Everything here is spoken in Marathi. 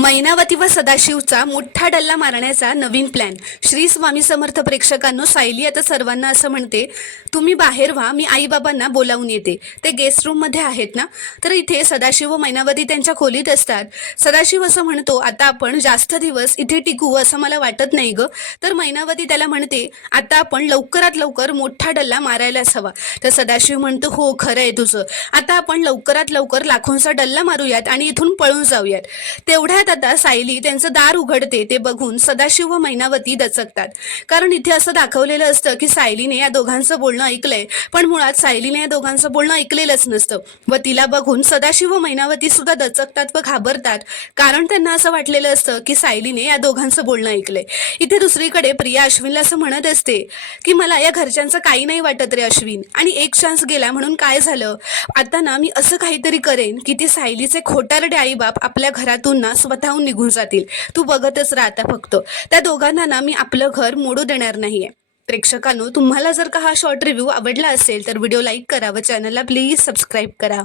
मैनावती व सदाशिवचा मोठा डल्ला मारण्याचा नवीन प्लॅन. श्री स्वामी समर्थ प्रेक्षकांनो, सायली आता सर्वांना असं म्हणते, तुम्ही बाहेर व्हा, मी आईबाबांना बोलावून येते. ते गेस्ट रूममध्ये आहेत ना. तर इथे सदाशिव व मैनावती त्यांच्या खोलीत असतात. सदाशिव असं म्हणतो, आता आपण जास्त दिवस इथे टिकू असं मला वाटत नाही ग. तर मैनावती त्याला म्हणते, आता आपण लवकरात लवकर मोठा डल्ला मारायलाच हवा. तर सदाशिव म्हणतो, हो खरं आहे तुझं, आता आपण लवकरात लवकर लाखोंचा डल्ला मारूयात आणि इथून पळून जाऊयात. तेवढ्यात आता सायली त्यांचं दार उघडते. ते बघून सदाशिव व मैनावती दचकतात, कारण इथे असं दाखवलेलं असतं की सायलीने या दोघांचं बोलणं ऐकलंय, पण मुळात सायलीने या दोघांचं बोलणं ऐकलेलंच नसतं. व तिला बघून सदाशिव व मैनावती सुद्धा दचकतात व घाबरतात, कारण त्यांना असं वाटलेलं असतं की सायलीने या दोघांचं बोलणं ऐकलंय. इथे दुसरीकडे प्रिया अश्विनला असं म्हणत असते की मला या घरच्यांचं काही नाही वाटत रे अश्विन, आणि एक चान्स गेला म्हणून काय झालं, आता ना मी असं काहीतरी करेन की ते सायलीचे खोटारडे आईबाप आपल्या घरातून ना स्वतःहून निघून जातील. तू बघतच राहता फक्त, त्या दोघांना ना मी आपलं घर मोडू देणार नाहीये. प्रेक्षकांनो, तुम्हाला जर का हा शॉर्ट रिव्ह्यू आवडला असेल तर व्हिडिओ लाईक करा व चॅनलला प्लीज सबस्क्राईब करा.